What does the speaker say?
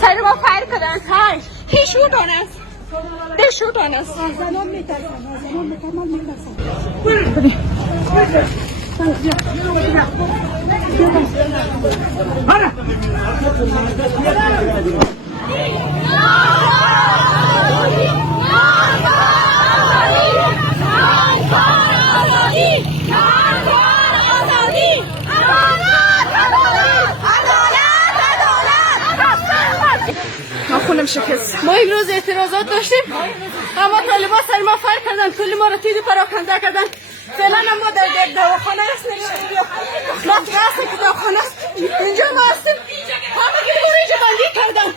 سر ما فایر کردن های he shoot on us they shoot on us زنان میترسن خونم شکست. ما امروز اعتراضات داشتیم اما طالبان سر ما فایر کردن کلی ما رو تیزی پراکنده کردن فعلا ما در دواخانه هستیم ما هستیم که دواخانه است اینجا ما هستیم همه که ما اینجا بندی کردن